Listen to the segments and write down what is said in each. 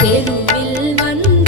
தெருவில் வந்த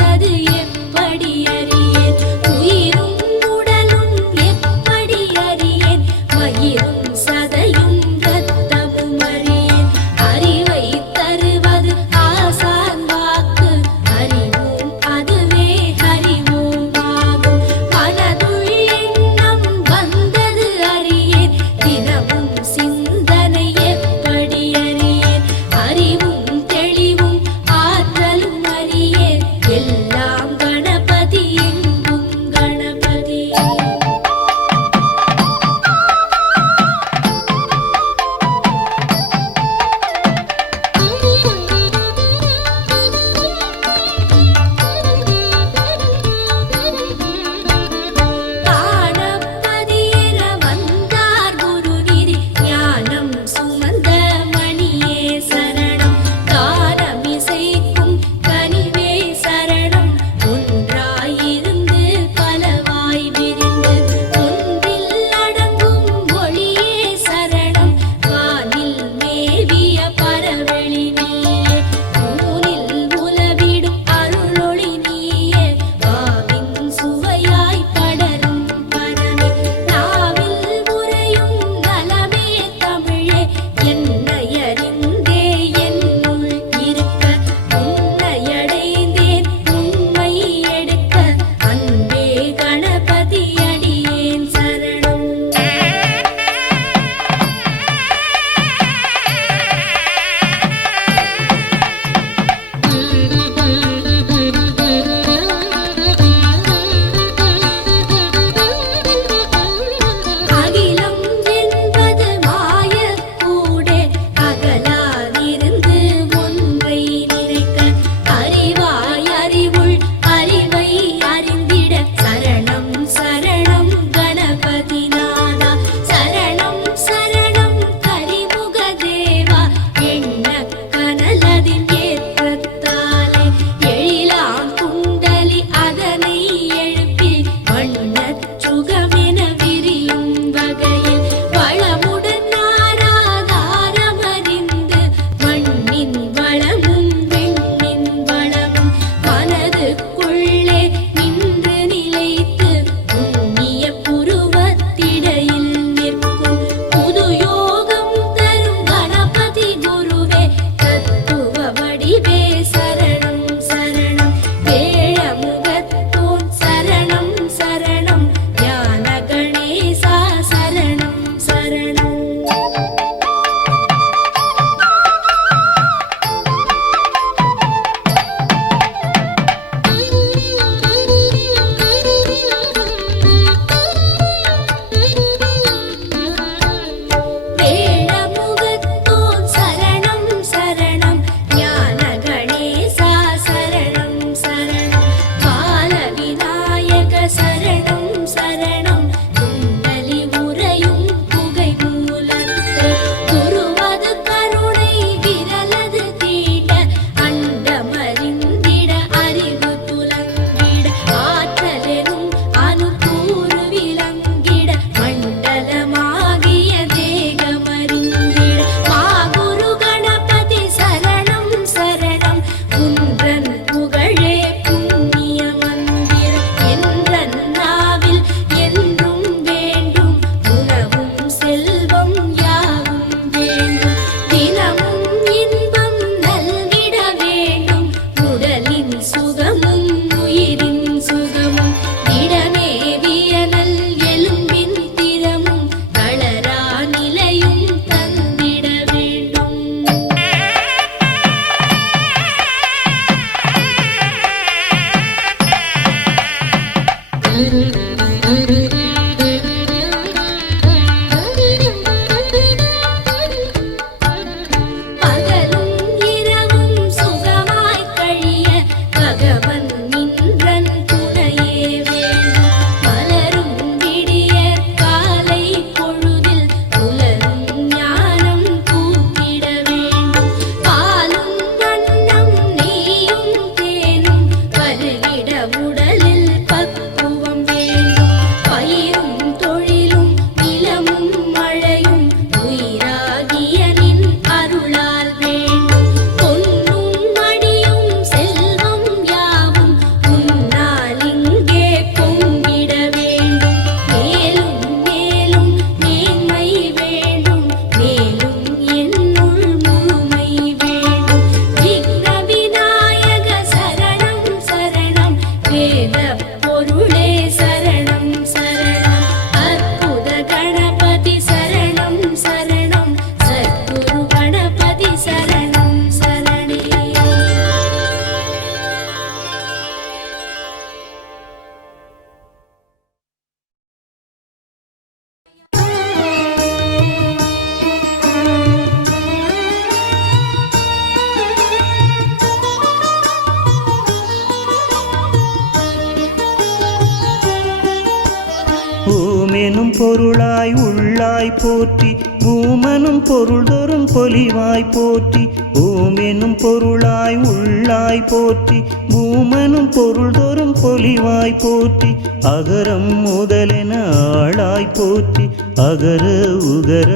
எனும் பொருளாய் உள்ளாய் போற்றி பூமனும் பொருள் தோறும் பொலிவாய் போற்றி ஓம் எனும் பொருளாய் உள்ளாய் போற்றி பூமனும் பொருள் தோறும் பொலிவாய் போற்றி அகரம் முதலென ஆளாய் போற்றி அகர உகர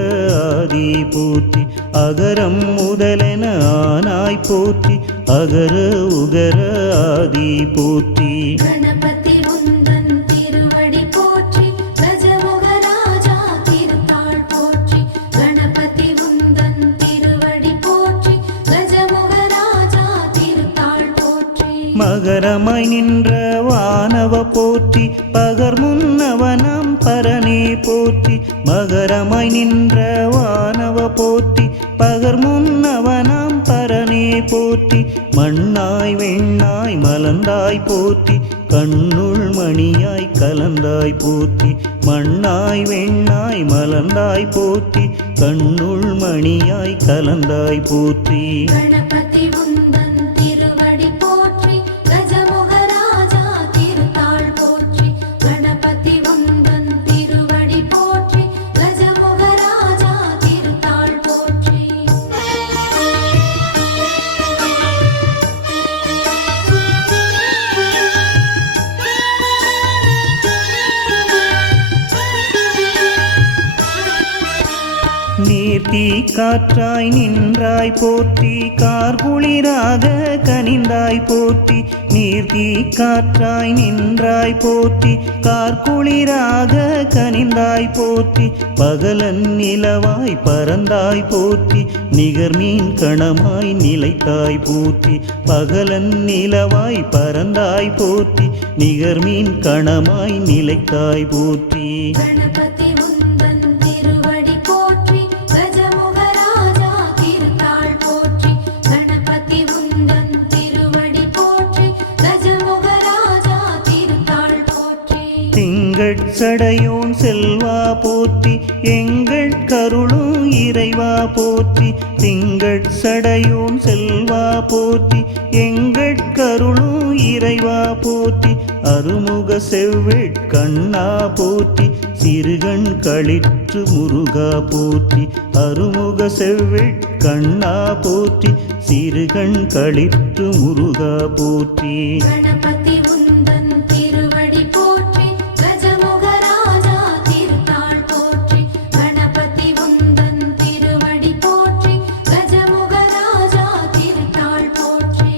ஆதி போற்றி அகரம் முதலென ஆனாய் போற்றி அகர உகர ஆதி போற்றி கணபதி உந்தன் திருவடி போற்றி கஜமுக ராஜா திருத்தாள் போற்றி கணபதி உந்தன் திருவடி போற்றி கஜமுக ராஜா திருத்தாள் போற்றி மகரமாய் நின்ற வானவ போற்றி பகர் முன்னவனாம் பரனே போற்றி மகரமாய் நின்ற வானவ போற்றி பகர் முன்னவனாம் பரனே போற்றி மண்ணாய் வெண்ணாய் மலர்ந்தாய் போற்றி கண்ணுள் மணியாய் கலந்தாய் போற்றி மண்ணாய் வெண்ணாய் மலர்ந்தாய் போற்றி கண்ணுள் மணியாய் கலந்தாய் போற்றி கணபதி உந்தன் திருவடி போற்றி கஜமுக ராஜா திருத்தாள் போற்றி கணபதி உந்தன் திருவடி போற்றி கஜமுக ராஜா திருத்தாள் போற்றி நீர்த்தி காற்றாய் நின்றாய் போற்றி கார்குளிராக கனிந்தாய் போற்றி நீர்த்தி காற்றாய் நின்றாய் போற்றி கார்குளிராக கனிந்தாய் போற்றி பகலன் நிலவாய் பறந்தாய் போற்றி நிகர்மீன் கணமாய் நிலைத்தாய் போற்றி பகலன் நிலவாய் பறந்தாய் போற்றி நிகர்மீன் கணமாய் நிலைத்தாய் போற்றி கணபதி உந்தன் திருவடி போற்றி கஜமுக ராஜா திருத்தாள் போற்றி கணபதி உந்தன் திருவடி போற்றி கஜமுக ராஜா திருத்தாள் போற்றி திங்கள் சடையோன் செல்வா போற்றி எங்கள் கருளும் இறைவா போற்றி திங்கள் சடையோன் செல்வா போற்றி எங்கள் கருளும் இறைவா போற்றி அருமுக செவ்வேட் கண்ணா போற்றி சிறுகண் களிற்று முருகா போற்றி அருமுக செவ்வேட் கண்ணா போற்றி சிறுகண் களிற்று முருகா போற்றி கணபதி உந்தன் திருவடி போற்றி கஜமுக ராஜா திருத்தாள் போற்றி கணபதி உந்தன் திருவடி போற்றி கஜமுக ராஜா திருத்தாள் போற்றி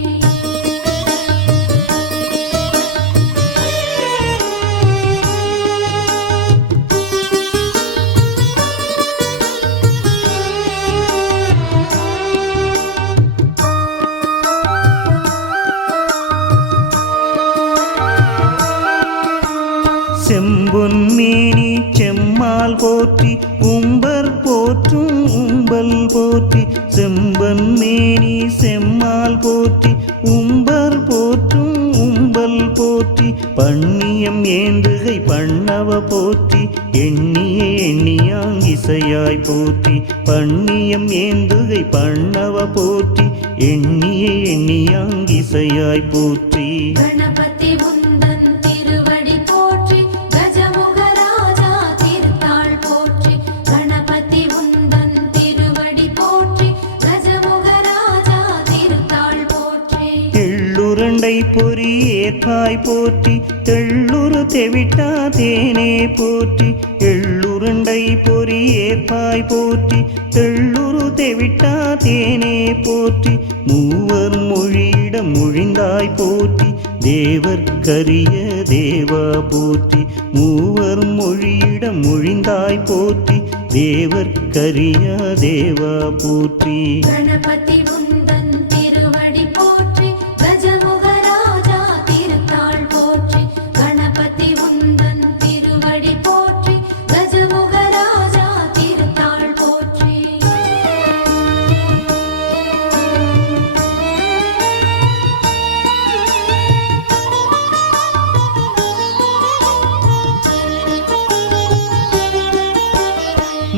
செம்பொன் மேனி செம்மால் போற்றி உம்பர் போற்றும் உம்பல் போற்றி செம்பன் மேனி செம்மால் போற்றி உம்பர் போற்றும் உம்பல் போற்றி பண்ணியம் ஏந்துகை பண்ணவ போற்றி எண்ணிய எண்ணியாங் இசையாய் போற்றி பண்ணியம் ஏந்துகை பண்ணவ போற்றி எண்ணிய எண்ணியாங் இசையாய் போற்றி கணபதி உந்தன் திருவடி போற்றி கஜமுக ராஜா திருத்தாள் போற்றி கணபதி உந்தன் திருவடி போற்றி கஜமுக ராஜா திருத்தாள் போற்றி எள்ளுருண்டை பொறி ஏற்பாய் போற்றி தெள்ளுரு தெவிட்டா தேனே போற்றி எள்ளுருண்டை பொறி ஏற்பாய் போற்றி தெள்ளுரு தெவிட்டா தேனே போற்றி மூவர் மொழியிடம் மொழிந்தாய் போற்றி தேவர்க்கரிய தேவா போற்றி மூவர் மொழியிடம் மொழிந்தாய் போற்றி தேவர்க்கரிய தேவா போற்றி கணபதி உந்தன் திருவடி போற்றி கஜமுக ராஜா திருத்தாள் போற்றி கணபதி உந்தன் திருவடி போற்றி கஜமுக ராஜா திருத்தாள் போற்றி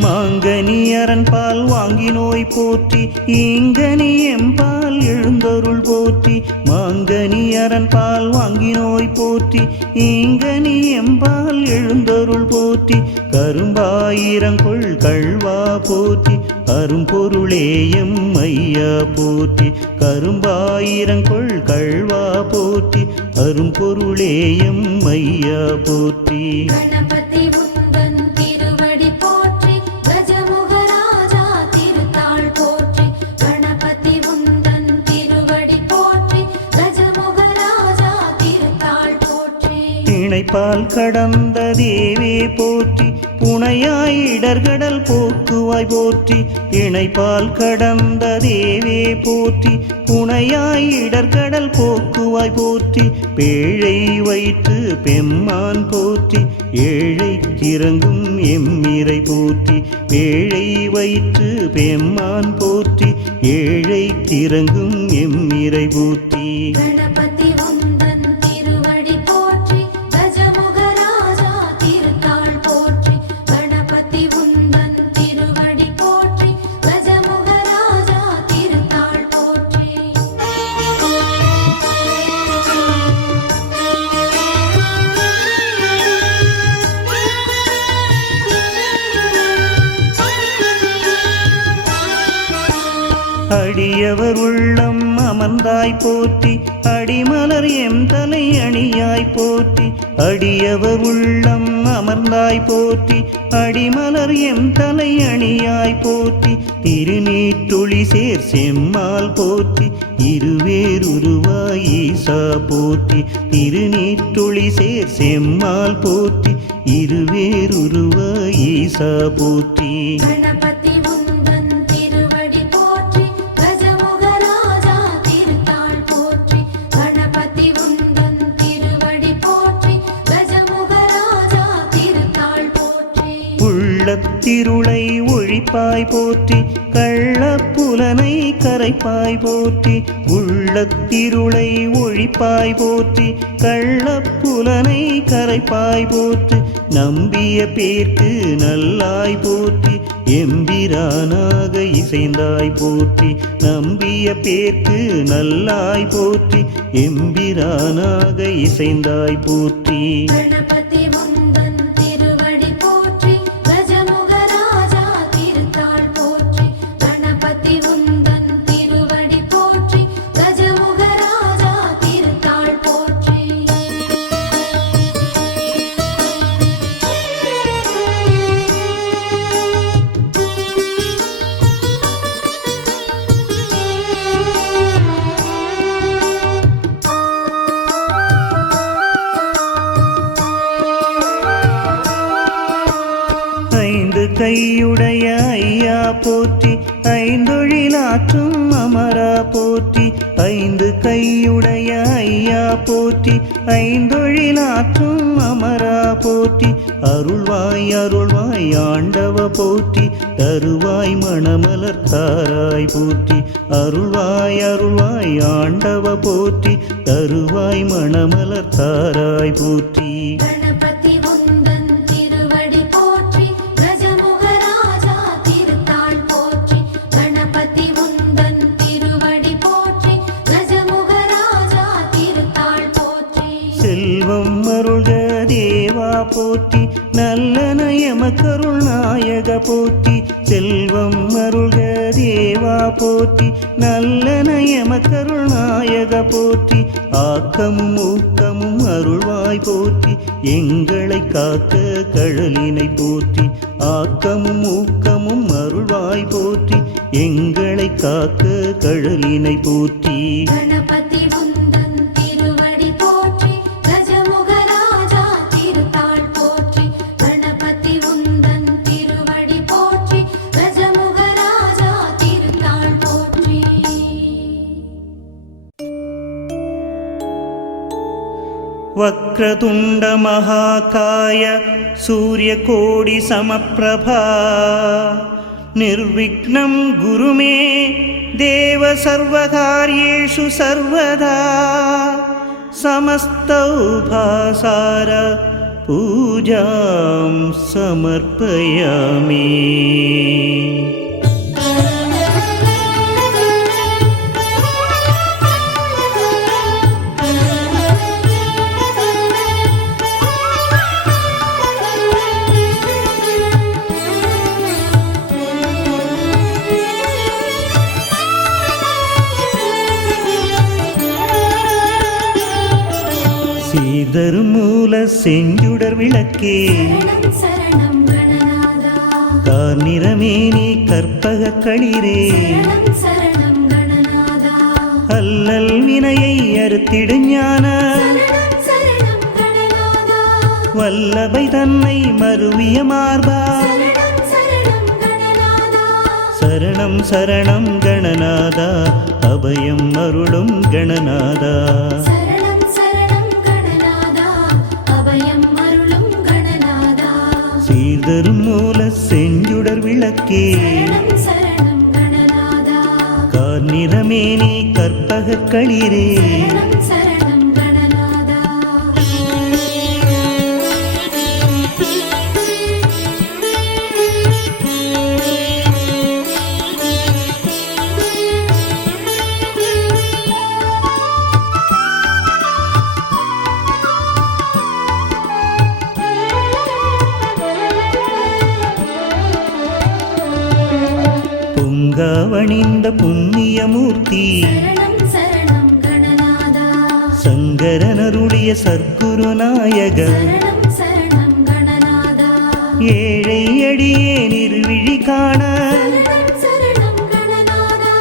மாங்க மாங்கனி அரண்பால் வாங்கி நோய் போற்றி ஈங்கனி எம்பால் எழுந்தருள் போற்றி மாங்கனி அரண்பால் வாங்கி நோய் போற்றி ஈங்கனி எம்பால் எழுந்தருள் போற்றி கரும்பாயிரங்கொள் கள்வா போற்றி அரும்பொருளேயம் ஐயா போற்றி கரும்பாயிரங்கொள் கள்வா போற்றி அரும்பொருளேயம் ஐயா போற்றி கணபதி உந்தன் திருவடி போற்றி கஜமுகராஜா திருத்தாள் போற்றி கணபதி உந்தன் திருவடி போற்றி கஜமுகராஜா திருத்தாள் போற்றி இணைப்பால் கடந்த தேவே போற்றி புனையாய் இடர்கடல் போக்குவாய் போற்றி இணைப்பால் கடந்த தேவே போற்றி புனையாய் இடர்கடல் போக்குவாய் போற்றி பேழை வயிற்று பெம்மான் போற்றி ஏழை கிறங்கும் எம்மிரை போற்றி பேழை வயிற்று பெம்மான் போற்றி ஏழை கிறங்கும் எம்மிரை போற்றி கணபதி உந்தன் திருவடி போற்றி கஜமுகராஜா திருத்தாள் போற்றி கணபதி உந்தன் திருவடி போற்றி கஜமுகராஜா திருத்தாள் போற்றி அடியவர் உள்ளம் அமர்ந்தாய் போற்றி அடிமலர் எம் தலை அணியாய் போற்றி அடியவர் உள்ளம் அமர்ந்தாய் போற்றி அடிமலர் எம் தலை அணியாய் போற்றி திருநீற்றொளி சேர் செம்மால் போற்றி இருவேருருவாய் ஈசா போற்றி திருநீற்றொளி சேர் செம்மால் போற்றி இருவேருருவாய் ஈசா போற்றி கணபதி உந்தன் திருவடி போற்றி கஜமுகராஜா திருத்தாள் போற்றி கணபதி உந்தன் திருவடி போற்றி கஜமுகராஜா திருத்தாள் போற்றி உள்ளத்திருளை ஒழிப்பாய் போற்றி கள்ளப்புலனை கரைப்பாய் போற்றி உள்ளத்திருளை ஒழிப்பாய் போற்றி கள்ளப்புலனை கரைப்பாய் போற்றி நம்பிய பேர்க்கு நல்லாய் போற்றி எம்பிரானாக இசைந்தாய் போற்றி நம்பிய பேர்க்கு நல்லாய் போற்றி எம்பிரானாக இசைந்தாய் போற்றி கணபதி உந்தன் திருவடி போற்றி கஜமுகராஜா திருத்தாள் போற்றி கணபதி உந்தன் திருவடி போற்றி கஜமுகராஜா திருத்தாள் போற்றி ஐந்து கையுடைய ஐயா போற்றி ஐந்தொழிலாற்றும் அமரா போற்றி ஐந்து கையுடைய ஐயா போற்றி ஐந்தொழிலாற்றும் அமரா போற்றி அருள்வாய் அருள்வாய் ஆண்டவ போற்றி தருவாய் மணமலர் தாராய் போற்றி அருள்வாய் அருள்வாய் ஆண்டவ போற்றி தருவாய் மணமலர் தாராய் போற்றி கணபதி உந்தன் திருவடி போற்றி கஜமுகராஜா திருத்தாள் போற்றி கணபதி உந்தன் திருவடி போற்றி கஜமுகராஜா திருத்தாள் போற்றி செல்வம் அருள்க தேவா போற்றி நல்லன எமக்கருள் நாயக போற்றி செல்வம் அருள்க தேவா போற்றி நல்லன எமக்கருள் நாயக போற்றி ஆக்கமும் ஊக்கமும் அருள்வாய் போற்றி எங்களை காக்க கழலினை போற்றி ஆக்கமும் ஊக்கமும் அருள்வாய் போற்றி எங்களை காக்க கழலினை போற்றி கணபதி உந்தன் திருவடி போற்றி கஜமுகராஜா திருத்தாள் போற்றி கணபதி உந்தன் திருவடி போற்றி கஜமுகராஜா திருத்தாள் போற்றி वक्रतुण्ड महाकाय सूर्यकोटि समप्रभा निर्विघ्नं गुरु मे देव सर्वकार्येषु सर्वदा समस्तौ भासार पूजां समर्पयामि। சீர்தரும் மூல செஞ்சுடர் விளக்கே சரணம் சரணம் கணநாதா. கார்நிறமேனி கற்பக களிரே சரணம் சரணம் கணநாதா. அல்லல் வினையை அறுத்திடு ஞான சரணம் சரணம் கணநாதா. வல்லபை தன்னை மருவிய மார்பா சரணம் சரணம் கணநாதா. சரணம் சரணம் கணநாதா அபயம் அருளும் கணநாதா. சரணம் சரணம் கணநாதா. அபயம் அருளும் கணநாதா. சீர்தரும் மூல செஞ்சுடர் விளக்கே சரணம் சரணம் கணநாதா. கார்நிறமேனி கற்பக களிரே சரணம் சரணம் கணநாதா. பொங்காவணிந்த புண்ணியமூர்த்தி சரணம் சரணம் கணநாதா. சங்கரனருடைய சர்க்குருநாயக சரணம் சரணம் கணநாதா. ஏழை அடியே நிர்விழி காண சரணம் சரணம் கணநாதா.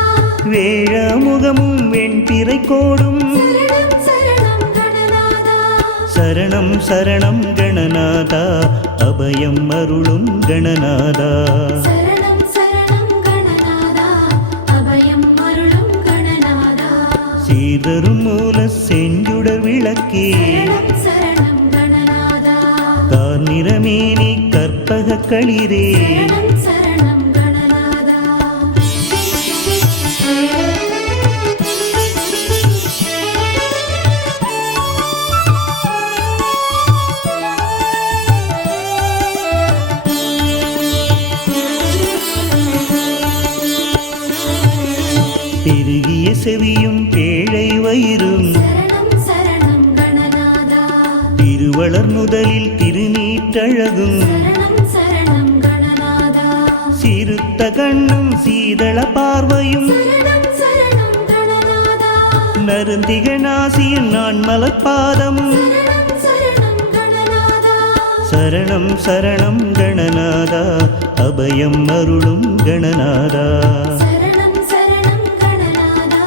வேழமுகமும் வெண்பிறை கோடும் சரணம் சரணம் கணநாதா. சரணம் சரணம் கணநாதா அபயம் அருளும் கணநாதா. சரணம் சரணம் கணநாதா. அபயம் அருளும் கணநாதா. சீர்தரும் மூல செஞ்சுடர் விளக்கே சரணம் சரணம் கணநாதா. கார்நிறமேனி கற்பக களிரே சரணம் சரணம் கணநாதா. பெருகிய செவியும் பேழை வயிறும் சரணம் சரணம் கணநாதா. திருவளர் முதலில் திருநீற்றழகும் சரணம் சரணம் கணநாதா. சிறுத்த கண்ணும் சீதள பார்வையும் சரணம் சரணம் கணநாதா. நருந்திக நாசியின் நான் மலர்பாதமும் சரணம் சரணம் கணநாதா. சரணம் சரணம் கணநாதா அபயம் அருளும் கணநாதா. சரணம் சரணம் கணநாதா.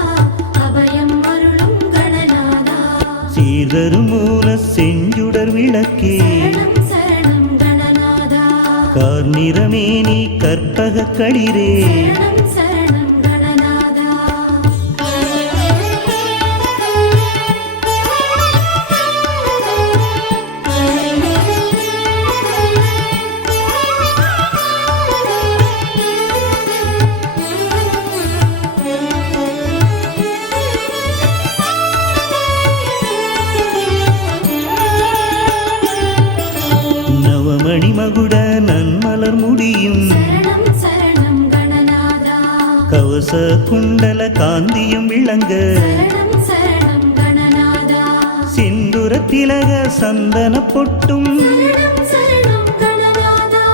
அபயம் அருளும் கணநாதா. சீர்தரும் மூல செஞ்சுடர் விளக்கே சரணம் சரணம் கணநாதா. கார்நிறமேனி கற்பக களிரே சரணம் சரணம் கணநாதா. நவமணி மகுட நன்மலர் முடியும் சரணம் சரணம் கணநாதா. கவச குண்டல காந்தியும் விளங்க சரணம் சரணம் கணநாதா. சிந்துர திலக சந்தன பொட்டும் சரணம் சரணம் கணநாதா.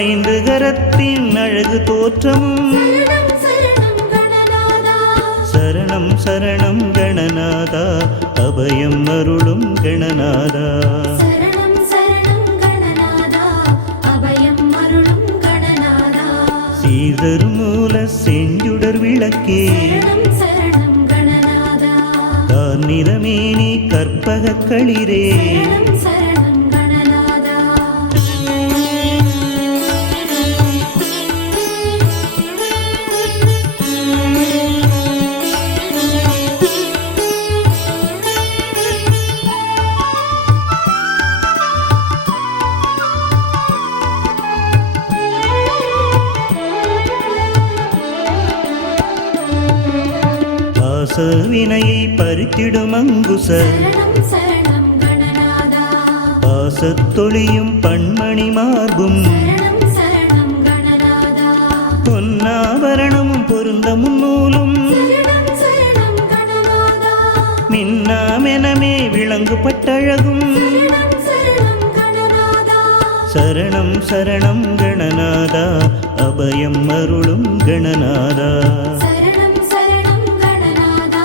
ஐந்து கரத்தின் அழகு தோற்றமும் சரணம் சரணம் கணநாதா. சரணம் சரணம் கணநாதா அபயம் அருளும் கணநாதா. சரணம் சரணம் கணநாதா. அபயம் அருளும் கணநாதா. சீர்தரும் மூல செஞ்சுடர் விளக்கே சரணம் சரணம் கணநாதா. கார்நிறமேனி கற்பக களிரே சரணம் சரணம் கணநாதா. வினையை பறித்திடும் அங்குச சரணம் சரணம் கணநாதா. பாசத்தொழியும் பண்மணி மார்பும் சரணம் சரணம் கணநாதா பொன்னாபரணமும் பொருந்த முன்னூலும் சரணம் சரணம் கணநாதா மின்னாமெனமே விளங்கு பட்டழகும் சரணம் சரணம் கணநாதா சரணம் சரணம் கணநாதா அபயம் அருளும் கணநாதா சரணம் சரணம் கணநாதா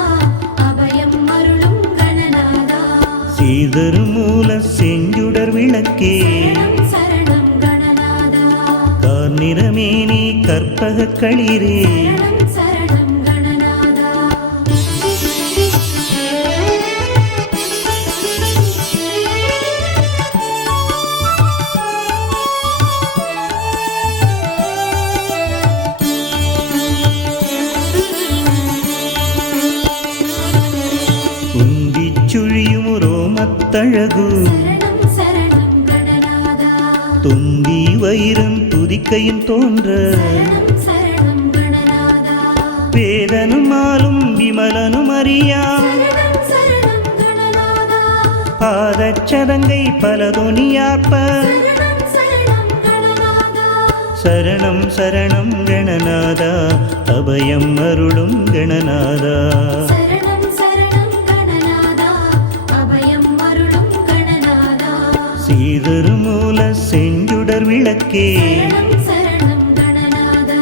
அபயம் அருளும் கணநாதா சீதரும் மூல செஞ்சுடர் விளக்கே சரணம் சரணம் கணநாதா கார்நிறமேனி கற்பக களிரே சரணம் சரணம் கணநாதா உந்திச் சுழியும் ரோமத்தழகு சரணம் சரணம் கணநாதா துந்தி வயிறும் துதிக்கையும் தோன்ற சரணம் சரணம் கணநாதா வேதனும் மாலும் விமலனும் அறியா சரணம் சரணம் கணநாதா பாதச்சதங்கை பலதொனியார்ப்ப சரணம் சரணம் கணநாதா சரணம் சரணம் கணநாதா அபயம் அருளும் கணநாதா சரணம் சரணம் கணநாதா அபயம் அருளும் கணநாதா சீதரு மூல செஞ்சுடர் விளக்கே சரணம் சரணம் கணநாதா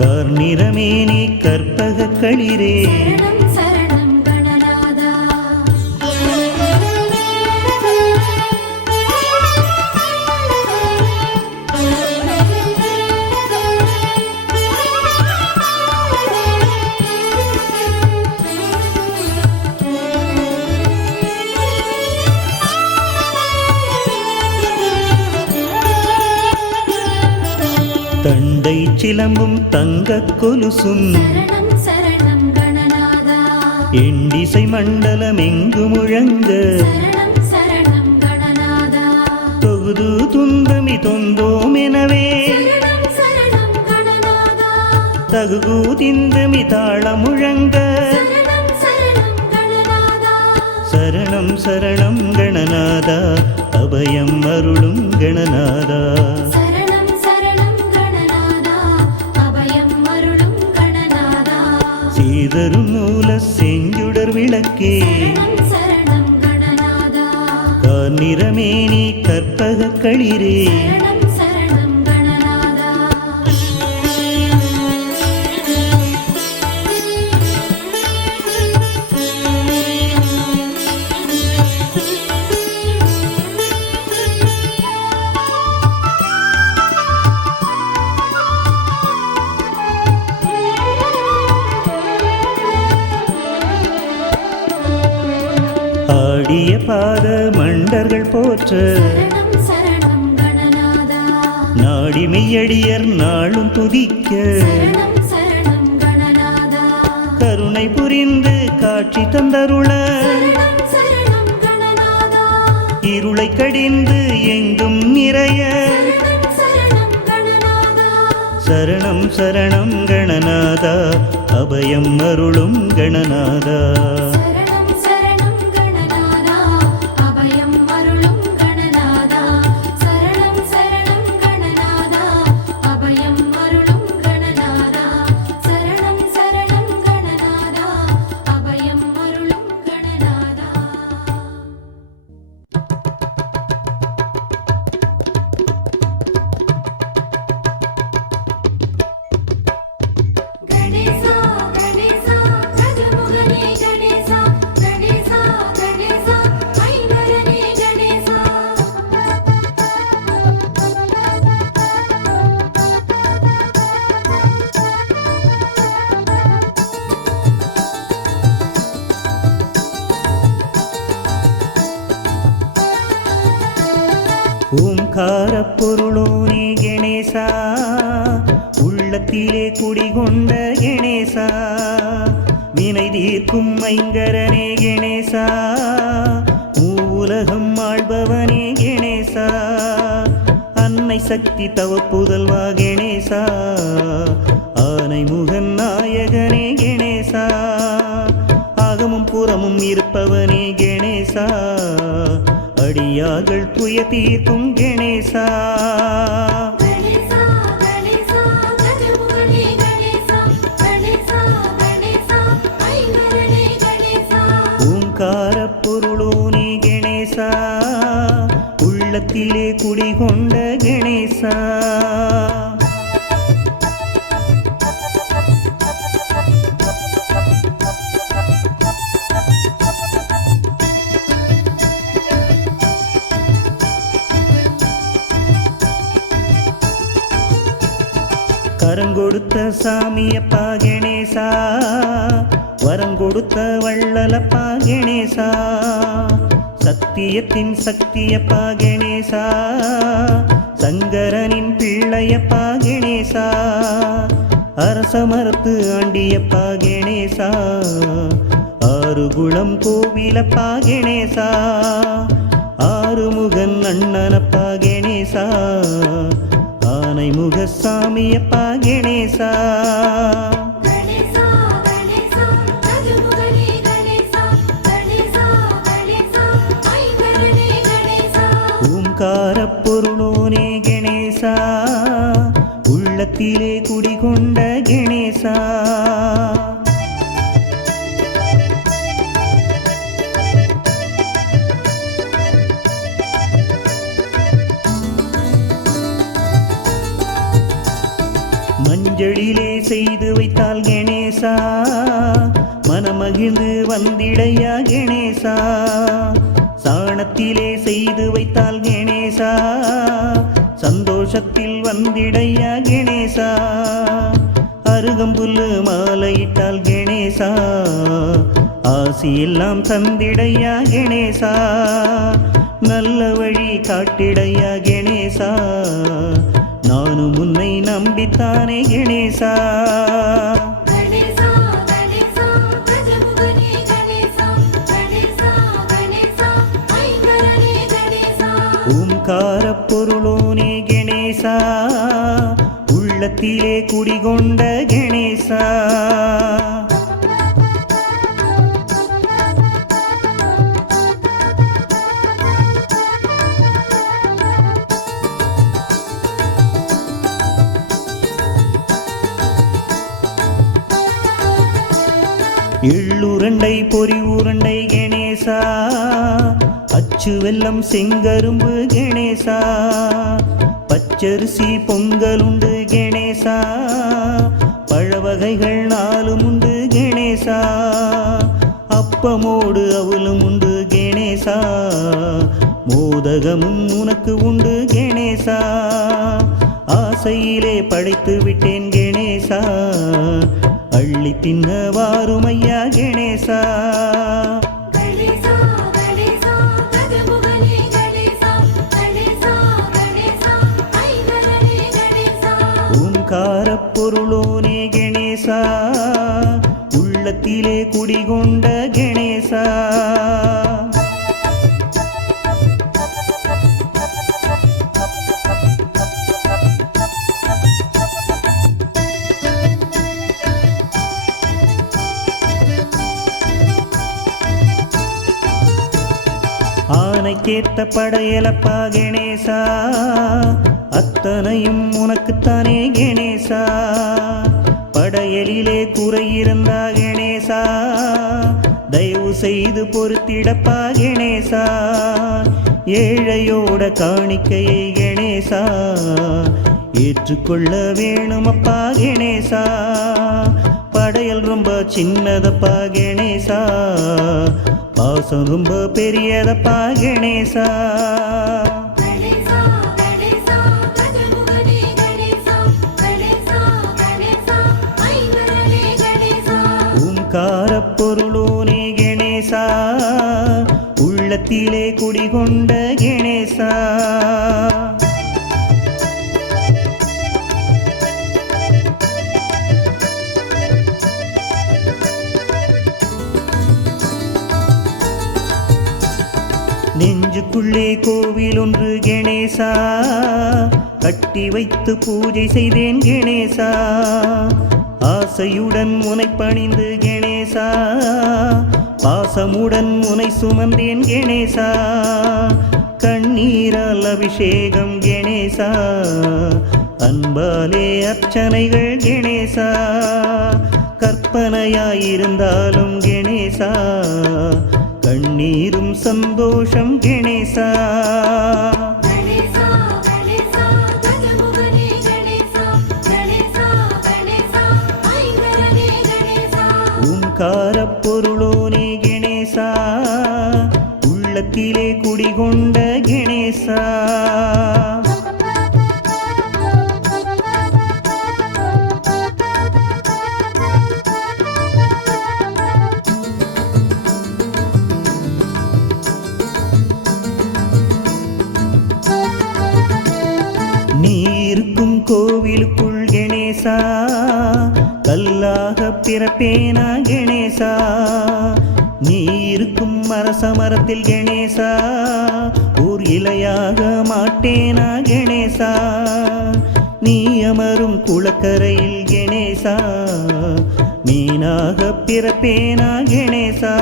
கார்நிறமேனி கற்பக களிரே சரணம் சரணம் கணநாதா தண்டை சிலம்பும் தங்கக் கொலுசும் சரணம் சரணம் கணநாதா எண்டிசை மண்டலம் எங்கு முழங்க சரணம் சரணம் கணநாதா தொகுது துந்தமி தொந்தோம் எனவே சரணம் சரணம் கணநாதா தகுகு திந்தமி தாள முழங்க சரணம் சரணம் கணநாதா சரணம் சரணம் கணநாதா அபயம் அருளும் கணநாதா சரணம் சரணம் கணநாதா அபயம் அருளும் கணநாதா சீதரு மூல செஞ்சுடர் விளக்கே சரணம் சரணம் கணநாதா கார்நிறமேனி கற்பக களிரே சரணம் சரணம் கணநாதா ஆடிய பாத மண்டர்கள் போற்ற சரணம் சரணம் கணநாதா நாடி மெய்யடியர் நாளும் துதிக்க சரணம் சரணம் கணநாதா கருணை புரிந்து காட்சி தந்தருள சரணம் சரணம் கணநாதா இருளை கடிந்து எங்கும் நிறைய சரணம் சரணம் கணநாதா சரணம் சரணம் கணநாதா அபயம் அருளும் கணநாதா சரணம் சரணம் கணநாதா அபயம் அருளும் கணநாதா சரணம் சரணம் கணநாதா அபயம் அருளும் கணநாதா சரணம் சரணம் கணநாதா அபயம் அருளும் கணநாதா கணேசா கணேசா கஜமுகனே கணேசா கணேசா கணேசா ஐங்கரனே கணேசா ஓம்கார பொருளோனே கணேசா உள்ளத்திலே குடிகொண்ட கணேசா வினை தீர்க்கும் ஐங்கரனே கணேசா மூவுலகம் ஆள்பவனே கணேசா அன்னை சக்தி தவ புதல்வா கணேசா ஆனை முகன் நாயகனே கணேசா ஆகமும் புறமும் இருப்பவனே கணேசா அடியார்கள் துய தீர்க்கும் கணேசா கணேசா கணேசா கஜமுகனே கணேசா கணேசா கணேசா ஐங்கரனே கணேசா ஓங்கார பொருளோனே கணேசா உள்ளத்திலே குடிகொண்ட கணேசா கரங்கொடுத்த சாமியப்பா கணேசா வரங்கொடுத்த வள்ளலப்பா கணேசா சத்தியத்தின் சக்தியப்பா கணேசா சங்கரனின் பிள்ளையப்பா கணேசா அரசமரத்து ஆண்டியப்பா கணேசா ஆறுகுளம் கோவிலப்பா கணேசா ஆறுமுகன் அண்ணனப்பா கணேசா ஆனைமுக சாமியப்பா கணேசா கணேசா கணேசா கஜமுகனே கணேசா கணேசா கணேசா ஐங்கரனே கணேசா ஓங்கார பொருளோனே கணேசா உள்ளத்திலே குடிகொண்ட கணேசா மஞ்சளிலே செய்து வைத்தால் கணேசா மனமகிழ்ந்து வந்திடையா கணேசா சாணத்திலே செய்து வைத்தால் கணேசா சந்தோஷத்தில் வந்திடையா கணேசா அருகம்புல்லு மாலையிட்டால் கணேசா ஆசியெல்லாம் தந்திடையா கணேசா நல்ல வழி காட்டிடையா கணேசா நானும் உன்னை நம்பித்தானே கணேசா கணேசா கணேசா கஜமுகனே கணேசா கணேசா கணேசா ஐங்கரனே கணேசா ஓங்கார பொருளோனே கணேசா உள்ளத்திலே குடிகொண்ட கணேசா எள்ளுருண்டை பொறி உருண்டை கணேசா அச்சு வெல்லம் செங்கரும்பு கணேசா பச்சரிசி பொங்கலுண்டு கணேசா பழவகைகள் நாலும் உண்டு கணேசா அப்பமோடு அவலும் உண்டு கணேசா மோதகமும் உனக்கு உண்டு கணேசா ஆசையிலே படைத்து விட்டேன் கணேசா அள்ளி தின்ன வாருமையா கணேசா கணேசா கணேசா கஜமுகனே கணேசா கணேசா கணேசா ஐங்கரனே கணேசா ஓங்கார பொருளோனே கணேசா உள்ளத்திலே குடிகொண்ட கணேசா ஆனைக்கேத்த படையலப்பா கணேசா அத்தனையும் உனக்குத்தானே கணேசா படையலிலே குறை இருந்தா கணேசா தயவு செய்து பொறுத்திடப்பா கணேசா ஏழையோட காணிக்கையை கணேசா ஏற்றுக்கொள்ள வேணுமப்பா கணேசா படையல் ரொம்ப சின்னதப்பா கணேசா பாசம் ரொம்ப பெரியதப்பா கணேசா கணேசா கணேசா கஜமுகனே கணேசா கணேசா கணேசா ஐங்கரனே கணேசா ஓங்கார பொருளோனே கணேசா உள்ளத்திலே குடிகொண்ட கணேசா நெஞ்சுக்குள்ளே கோவில் ஒன்று கணேசா கட்டி வைத்து பூஜை செய்தேன் கணேசா ஆசையுடன் உனை பணிந்து கணேசா பாசமுடன் உனை சுமந்தேன் கணேசா தண்ணீரால் அபிஷேகம் கணேசா, அன்பாலே அர்ச்சனைகள் கணேசா, கற்பனையாயிருந்தாலும் கணேசா, கண்ணீரும் சந்தோஷம் கணேசா. கணேசா கணேசா கஜமுகனே கணேசா, கணேசா கணேசா ஐங்கரனே கணேசா. ஓங்காரப் பொருளோனே கணேசா, உள்ளத்திலே குடிகொண்ட கணேசா. நீ இருக்கும் கோவிலுக்குள் கணேசா, கல்லாக பிறப்பேனா கணேசா. நீ இருக்கும் அரச மரத்தில் கணேசா, ஓர் இலையாக மாட்டேனா கணேசா. நீ அமரும் குளக்கரையில் கணேசா, மீனாக பிறப்பேனா கணேசா.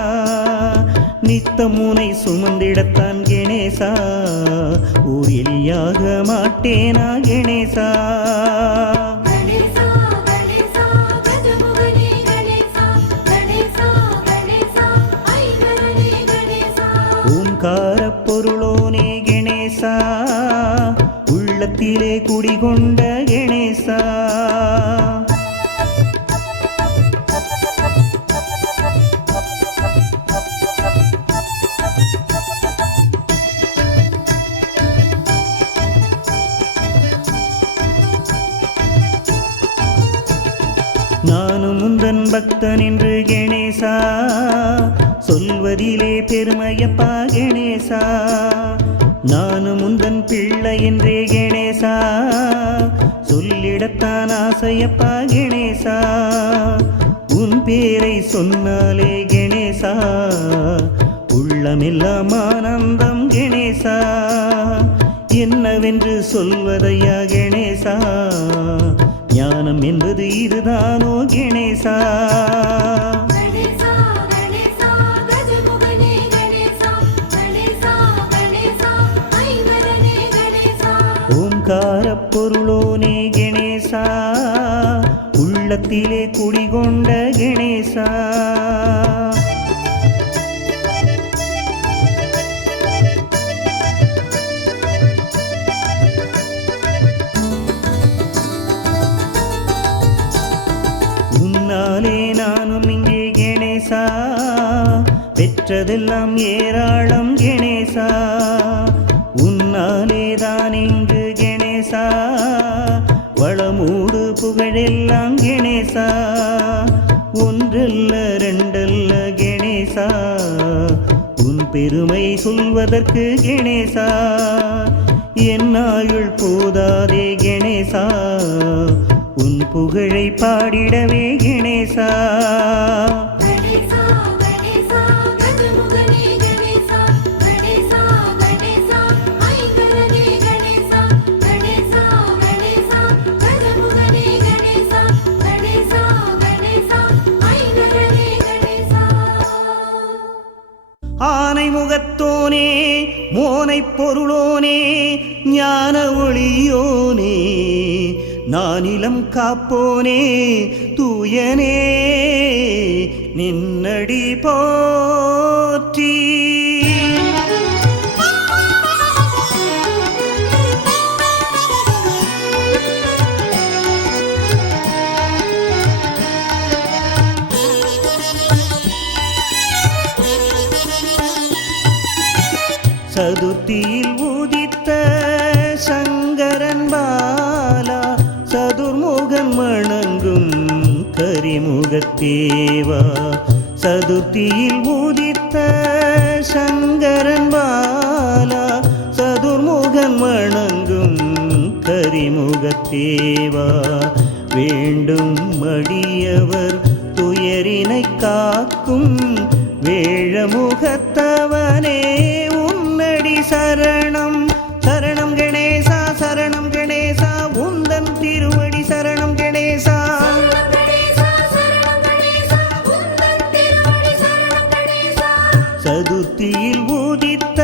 நித்தமுனை சுமந்திடத்தான் கணேசா, ஓர் எலியாக மாட்டேனா கணேசா. கணேசா கணேசா கஜமுகனே கணேசா, கணேசா கணேசா ஐங்கரனே கணேசா. ஓங்காரப் பொருளோனே கணேசா, உள்ளத்திலே குடிகொண்ட கணேசா. நானும் முந்தன் பக்தன் என்று கணேசா, சொல்வதிலே பெருமையப்பா கணேசா. நானும் முந்தன் பிள்ளை என்றே கணேசா, சொல்லிடத்தான் ஆசையப்பா கணேசா. உன் பேரை சொன்னாலே கணேசா, உள்ளமெல்லாம் ஆனந்தம் கணேசா. என்னவென்று சொல்வதையா கணேசா, ஞானம் என்பது இதுதானோ கணேசா. கணேசா கணேசா கஜமுகனே கணேசா, கணேசா கணேசா ஐங்கரனே கணேசா. ஓங்காரப் பொருளோனே கணேசா, உள்ளத்திலே குடிகொண்ட கணேசா. உன்னாலே நானும் இங்கே கணேசா, பெற்றதெல்லாம் ஏராளம் கணேசா. உன்னாலே தான் இங்கு கணேசா, வளமூடு புகழெல்லாம் கணேசா. ஒன்றல்ல ரெண்டல்ல கணேசா, உன் பெருமை சொல்வதற்கு கணேசா. என் ஆயுள் போதாதே கணேசா, உன் புகழை பாடிடவே கணேசா. கணேசா கணேசா கஜமுகனே கணேசா, கணேசா கணேசா ஐங்கரனே கணேசா, கணேசா கணேசா கஜமுகனே கணேசா, கணேசா கணேசா ஐங்கரனே கணேசா. ஆனை முகத்தோனே, மோனைப் பொருளோனே, ஞான ஒளியோனே, நானிலம் காப்போனே, தூயனே, நின்னடி போற்றி. சதுர்த்தியில் உதித்த சங்கரன் பாலா, சதுர்முகன் வணங்கும் கரிமுகத்தேவா. சதுர்த்தியில் உதித்த சங்கரன் பாலா, சதுர்முகன் வணங்கும் கரிமுகத்தேவா. வேண்டும் அடியவர் துயரினை காக்கும் வேழமுகத்தவனே, உன்னடி சரணம் சரணம் கணேசா, சரணம் கணேசா, உந்தன் திருவடி சரணம் கணேசா. சரணம் கணேசா, சரணம் கணேசா, உந்தன் திருவடி சரணம் கணேசா. சதுர்த்தியில் உதித்த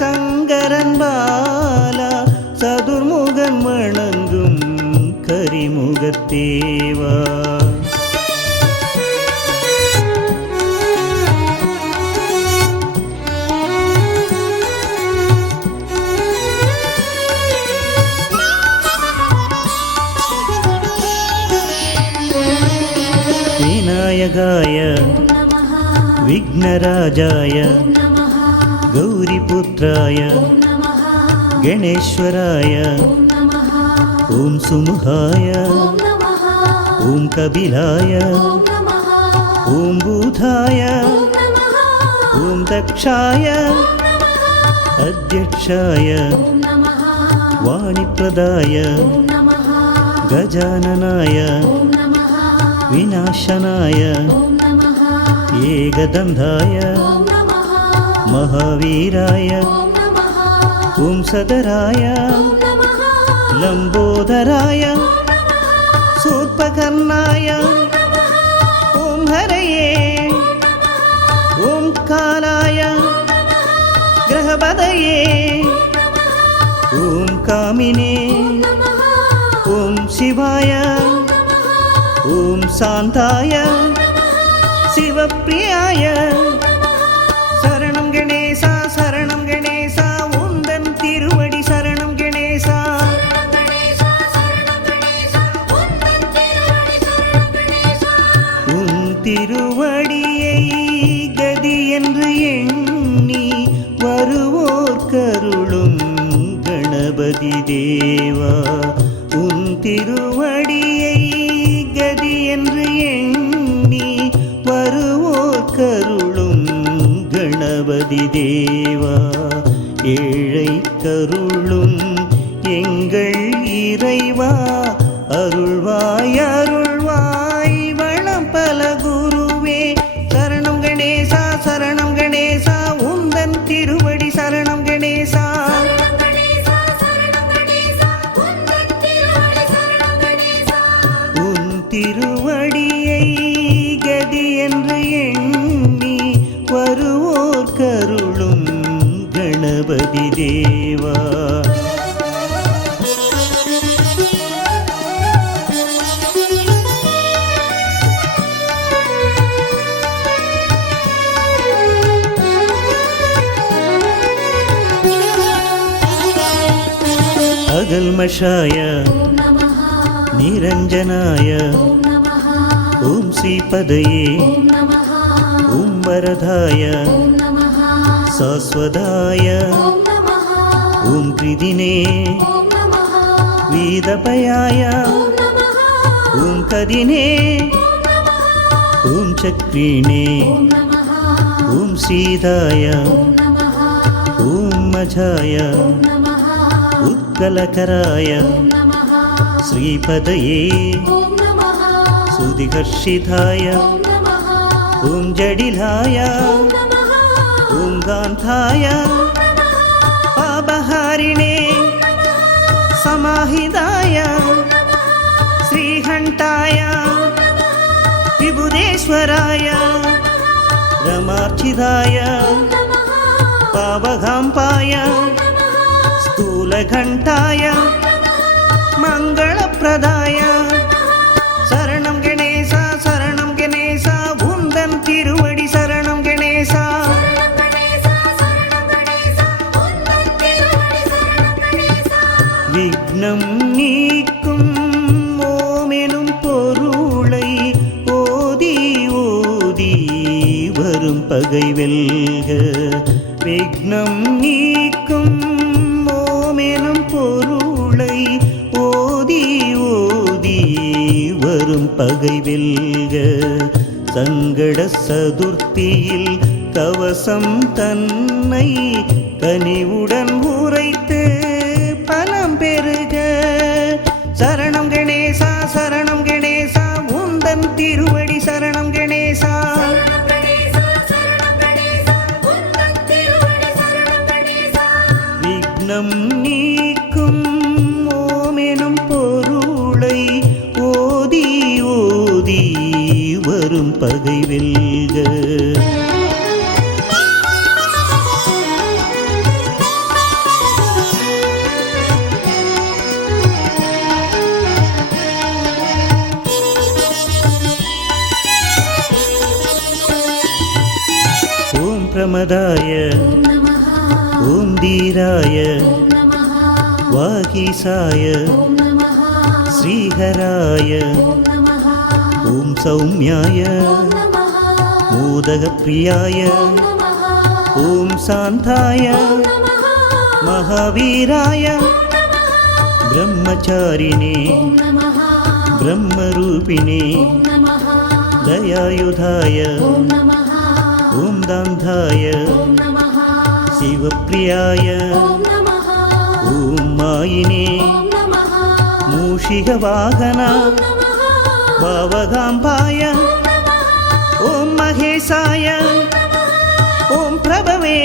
சங்கரன் பாலா சதுர்முகன் வணங்கும் கரிமுகத்தேவா விநாயகாய நமः விக்னராஜாய நமः கௌரிபுத்ராய ஓம் நமः கணேஸ்வராய ஓம் நமः ஓம் சுமுகாய ஓம் நமः ஓம் கபிலாய ஓம் நமः ஓம் பூதாய ஓம் நமः ஓம் தக்ஷாய ஓம் நமः அத்யக்ஷாய ஓம் நமः வாணிப்ரதாய ஓம் நமः கஜானனாய ஓம் நமः விநாசனாய ஓம் நமः ஏகதந்தாய ஓம் நமः மகாவீராய ஓம் நமः ஓம் சதராய ஓம் நமः லம்போதராய சூர்பகர்ணாய ஓம் ஹரயே ஓம் காலாய கிரகபதயே ஓம் காமினே ஓம் சிவாய ஓம் சாந்தாய சிவப்பிரியாய சரணம் கணேசா சரணம் கணேசா உந்தன் திருவடி சரணம் கணேசா உன் திருவடியை கதி என்று எண்ணி வருவோர் கருளும் கணபதி தேவா உன் திருவடியை கதி என்று எண்ணி வருவோர் கருளும் கணபதி தேவா ஏழை கருளும் எங்கள் இறைவா அருள்வாய் அருள்வாய் வளம் பல குருவே சரணம் கணேசா சரணம் கணேசா உந்தன் திருவடி சரணம் கணேசா உன் திருவடியை கதி என்று எண்ணி வருவோர் கருளும் கணபதி தேவா அகல்மஷாய ஓம் நமः நிரஞ்சனாய ஓம் நமः ஓம் ஸ்ரீபதயே ஓம் நமः ஓம் வரதாய ஓம் நமः சாஸ்வதாய ஓம் நமः ஓம் கிருதினே ஓம் நமः வீதபயாய ஓம் நமः ஓம் கதினே ஓம் நமः ஓம் சக்ரிணே ஓம் நமः ஓம் சீதாய ஓம் நமः ஓம் மஜாய ஓம் நமः உத்கலகராய ஓம் நமः ஸ்ரீபதயே ஓம் நமः சுதிகர்ஷிதாய ஓம் நமः ஓம் ஜடிலாய ஓம் நமः ஓம் காந்தாய பாபஹாரிணே சமாஹிதாய ஸ்ரீகண்டாய விபுதேஸ்வராய ரமார்ச்சிதாய பாவகாம்பாய ஸ்தூலகண்டாய மங்களப்பிரதாய சரணம் கணேசா சரணம் கணேசா உந்தன் திருவடி சரணம் கணேசா விக்னம் நீக்கும் ஓமெனும் பொருளை ஓதி ஓதி வரும் பகை வெல்க விக்னம் நீக்கும் ஓமெனும் பொருளை ஓதி ஓதி வரும் பகை வெல்க சங்கட சதுர்த்தியில் கவசம் தன்னை கனிவுடன் உரைத்து பலம் பெருக சரணம் கணேசா சரணம் கணேசா உந்தன் திருவடி சரணம் கணேசா விக்னம் நீக்கும் ஓமெனும் பொருளை ஓதி ஓதி வரும் பகை வெல்க பிரம்மதாய ஓம் நமः ஓம் தீராய ஓம் நமः வாகீசாய ஓம் நமः ஸ்ரீஹராய ஓம் நமः ஓம் சௌமியாய ஓம் நமः மோதகப்பிரியாய ஓம் நமः ஓம் சாந்தாய ஓம் நமः மகாவீராய பிரம்மச்சாரிணே ஓம் நமः பிரம்மரூபிணே ஓம் நமः दयायुधाय ஓம் நமः ॐ दान्धाय ஓம் நமः शिवप्रियाय ஓம் நமः ॐ मायिने ஓம் நமः मूषिकवाहना ஓம் நமः भावगाम्बाय ॐ महेशाय ॐ प्रभवे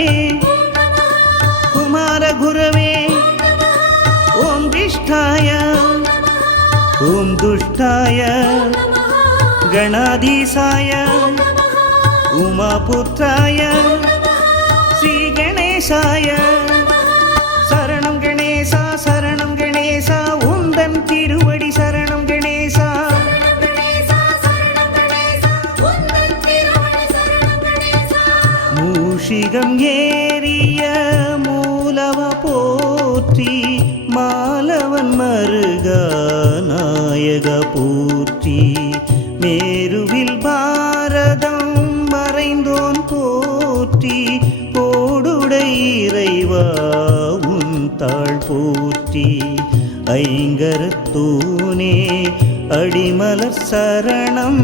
कुमारगुरवे ॐ दिष्ठाय ॐ दुष्टाय गणाधीशाय उमापुत्राय श्रीगणेशाय शरणं गणेशा शरणं गणेशा उन्दन् तिरुवडि शरणं गणेशा மூஷிகம் ஏறிய மூலவ போற்றி மாலவன் மருகா நாயக போற்றி மேருவில் பாரதம் மறைந்தோன் போற்றி கோடுடை இறைவா உன் தாழ் போற்றி ஐங்கரத்தூனே அடிமலர் சரணம்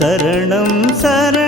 சரணம் சரணம்